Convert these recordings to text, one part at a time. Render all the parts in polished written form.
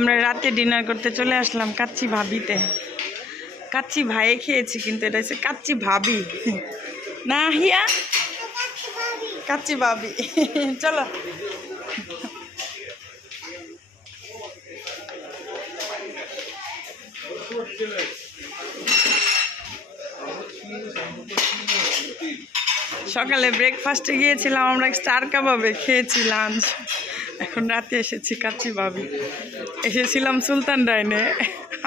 আমরা রাতে ডিনার করতে চলে আসলাম কাচ্চি ভাবিতে। কাচ্চি ভাইয়ে খেয়েছি, কিন্তু এটা হচ্ছে কাচ্চি ভাবি না হিয়া, কাচ্চি ভাবি। চলো সকালে ব্রেকফাস্টে গিয়েছিলাম আমরা স্টার কাবাবে, খেয়েছি লাঞ্চ। এখন রাতে এসেছি কাচ্চি ভাবি। এসেছিলাম সুলতান ডাইনে,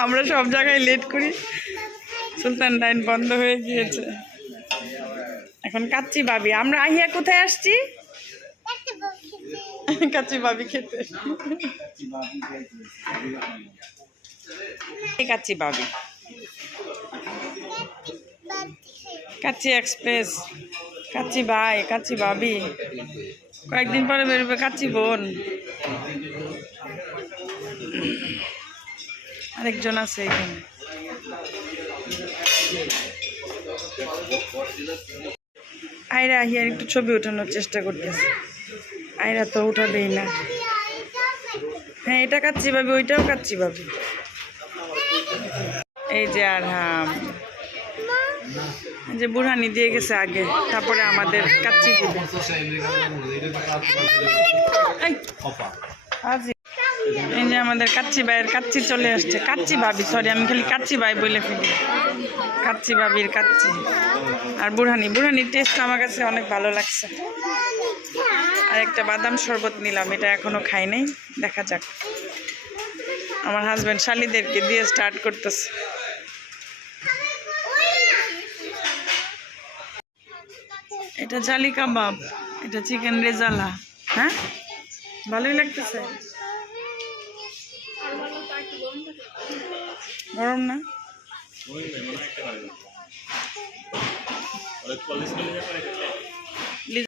আমরা সব জায়গায় লেট করি, সুলতান ডাইন বন্ধ হয়ে গিয়েছে। এখন কাচ্চি ভাবি। আমরা আহিয়া কোথায় আসছি? কাচ্চি ভাবি খেতে। কাচ্চি ভাবি, কাচ্চি এক্সপ্রেস, কাচ্চি ভাই, কাচ্চি ভাবি। কয়েকদিন পরে বেরোবে কাচ্চি বোন। আরেকজন আছে এখানে। আয়রা আহিয়ার একটু ছবি ওঠানোর চেষ্টা করতেছে, আয়রা তো উঠাবেই না। হ্যাঁ, এটা কাচ্চি ভাবি, ওইটাও কাচ্চি ভাবি। এই যে আরহাম, যে বুড়হানি দিয়ে গেছে আগে, তারপরে আমাদের কাচ্চি দিবে। এই যে আমাদের কাচ্চি ভাইয়ের কাচ্চি চলে আসছে। কাচ্চি ভাবি, সরি আমি খালি কাচ্চি ভাই বলে ফেলি। কাচ্চি ভাবির কাচ্চি আর বুড়হানির টেস্ট আমার কাছে অনেক ভালো লাগছে। আর একটা বাদাম শরবত নিলাম, এটা এখনো খাই নাই, দেখা যাক। আমার হাজব্যান্ড শালিদেরকে দিয়ে স্টার্ট করতেছে। এটা জালি কাবাব, এটা চিকেন রেজালা। হ্যাঁ, ভালোই লাগতেছে। গরম না?